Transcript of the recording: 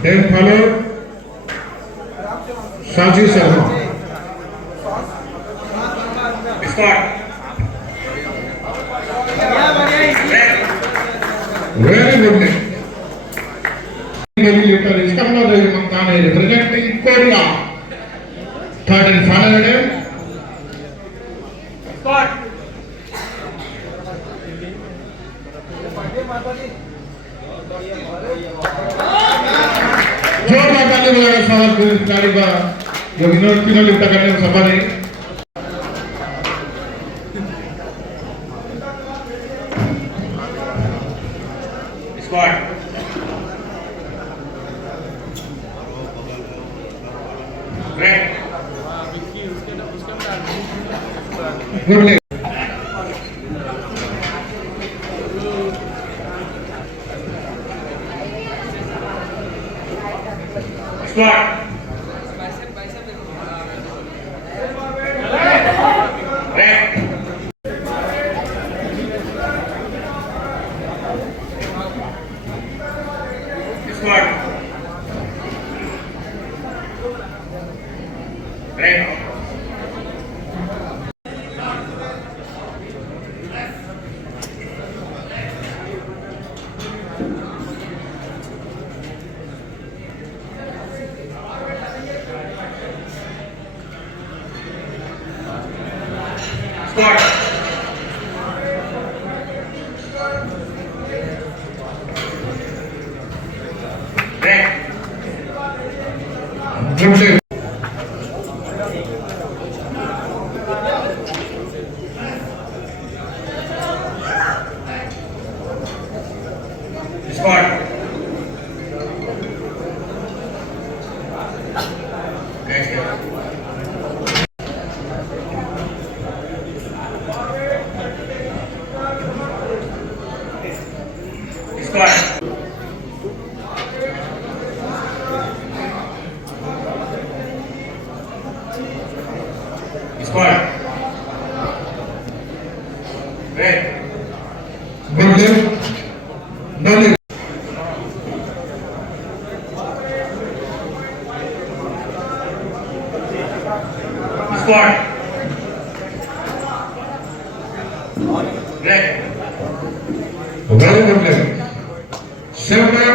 Then followed Shaji Sharma. Start. Very good. Later is Kamala Devi Mamtani representing Korea. Third and final attempt. Start. जोरदार ताली बजाकर स्वागत करें खिलाड़ी का जो विनोद तीनों लिफ्ट करने में सफल है। Squad. Red. Good leg. Squad. Red. Squad. Red. Squad. Red. Good leg. Squad. Next. Squad. Squad. Red. Good leg. No leg. Squad. Red. Very good leg. 7